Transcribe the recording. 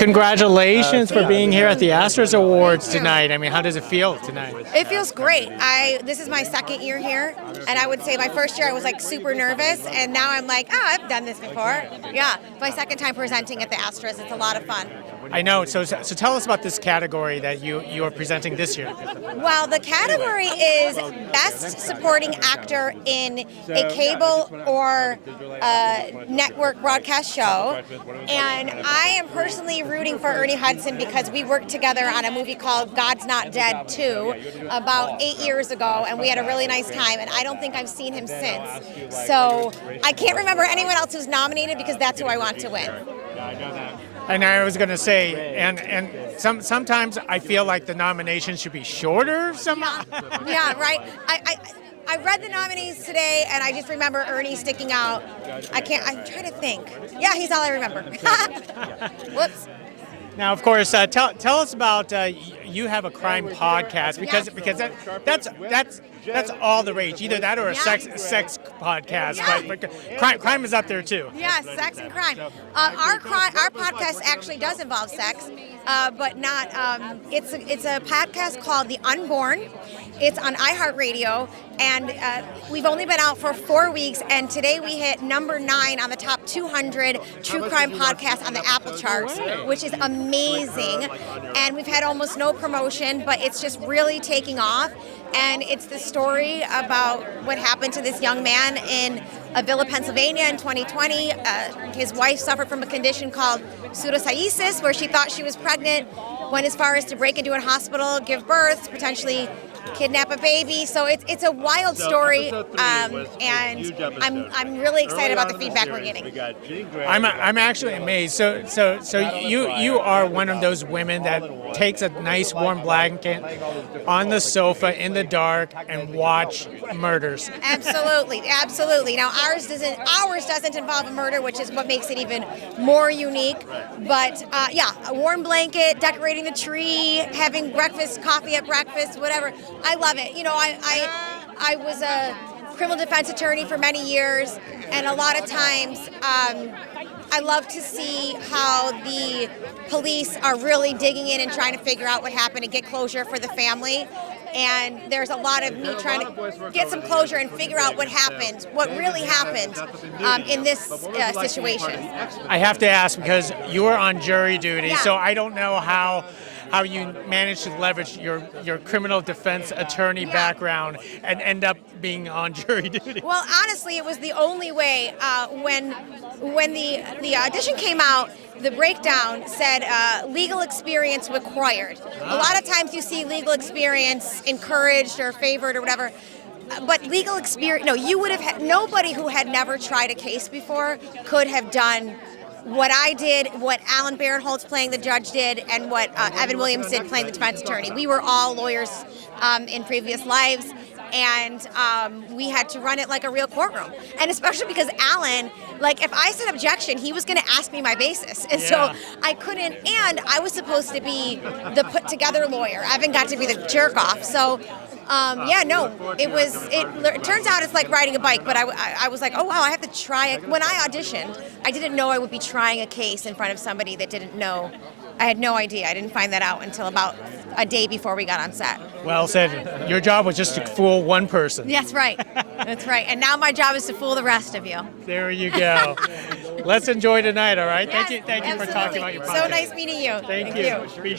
Congratulations for being here at the Astra Awards tonight. I mean, how does it feel tonight? It feels great. This is my second year here, and I would say my first year I was like super nervous, and now I'm like, oh, I've done this before. Yeah, my second time presenting at the Astros. It's a lot of fun. I know. So tell us about this category that you are presenting this year. Well, the category is Best Supporting Actor in a Cable or Network Broadcast Show. And I am personally rooting for Ernie Hudson because we worked together on a movie called God's Not Dead 2 about 8 years ago, and we had a really nice time, and I don't think I've seen him since. So I can't remember anyone else who's nominated because that's who I want to win. And I was going to say, and sometimes I feel like the nominations should be shorter somehow. Yeah, right. I read the nominees today, and I just remember Ernie sticking out. I'm trying to think. Yeah, he's all I remember. Whoops. Now, of course, tell us about you have a crime podcast because that's all the rage. Either that or a sex podcast. Yeah. But crime is up there too. Yes, sex and crime. Our podcast actually does involve sex, but not. It's a podcast called The Unborn. It's on iHeartRadio, and we've only been out for 4 weeks, and today we hit number 9 on the top 200 true crime podcasts on the Apple charts, which is amazing. And we've had almost no promotion, but it's just really taking off. And it's the story about what happened to this young man in Villa, Pennsylvania in 2020. His wife suffered from a condition called pseudocyesis, where she thought she was pregnant, went as far as to break into a hospital, give birth, potentially kidnap a baby. So it's a wild story, and I'm really excited about the feedback we're getting. I'm actually amazed. So you are one of those women that takes a nice warm blanket on the sofa in the dark and watch murders. Absolutely. Now ours doesn't involve a murder, which is what makes it even more unique. But yeah, a warm blanket, decorating the tree, having breakfast, coffee at breakfast, whatever. I love it. You know, I was a criminal defense attorney for many years, and a lot of times I love to see how the police are really digging in and trying to figure out what happened and get closure for the family. And there's a lot of me trying to get some closure and figure out what happened, what really happened in this situation. I have to ask because you were on jury duty, so I don't know how you managed to leverage your criminal defense attorney background and end up being on jury duty. Well, honestly, it was the only way. When the audition came out, the breakdown said legal experience required. A lot of times you see legal experience encouraged or favored or whatever. But legal experience, no, you would have had, nobody who had never tried a case before could have done what I did, what Alan Barinholtz playing the judge did, and what Evan Williams did playing the defense attorney. We were all lawyers in previous lives, and we had to run it like a real courtroom. And especially because Alan, like if I said objection, he was going to ask me my basis. And so I couldn't, and I was supposed to be the put together lawyer. Evan got to be the jerk off. So it turns out it's like riding a bike, but I was like, oh wow, I have to try it. When I auditioned, I didn't know I would be trying a case in front of somebody that didn't know. I had no idea. I didn't find that out until about a day before we got on set. Well said. Your job was just to fool one person. That's right. That's right. And now my job is to fool the rest of you. There you go. Let's enjoy tonight, all right? Yes, Thank you for talking about your podcast. So nice meeting you. Thank you.